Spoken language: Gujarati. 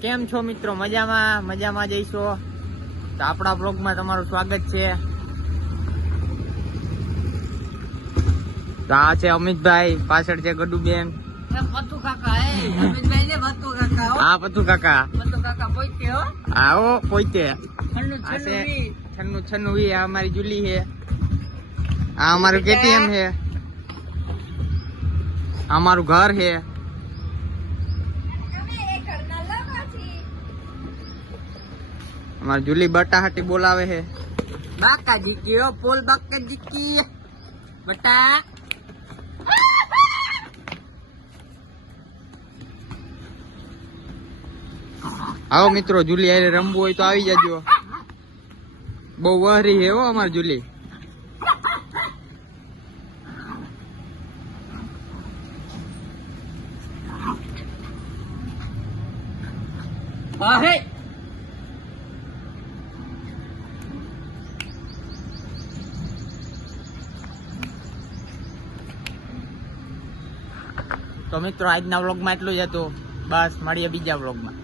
કેમ છો મિત્રો? મજામાં જઈશો તો આપણા બ્લોગમાં તમારું સ્વાગત છે. તો આ છે અમિતભાઈ, પાછળ છે ગડુબેન. પતુ કાકા અમિતભાઈ ને પતુ કાકા હા પતુ કાકા. પતુ કાકા પોઈતે હો આવો પોઈતે. છન્નું છન્નું વી આ અમારી જુલી છે. આ અમારું કેટીએમ છે. અમારું ઘર છે. અમારી જુલી બટા હાટી બોલાવે છે. બાકા જીકી હો પોલ બાકા જીકી બટા આવો મિત્રો, જુલી હારે રમવું હોય તો આવી જાજો. બહુ વહરી હે હો અમારી જુલી. હા હે તો મિત્રો આજના વ્લોગમાં એટલું જ હતું. બસ મળીએ બીજા વ્લોગમાં.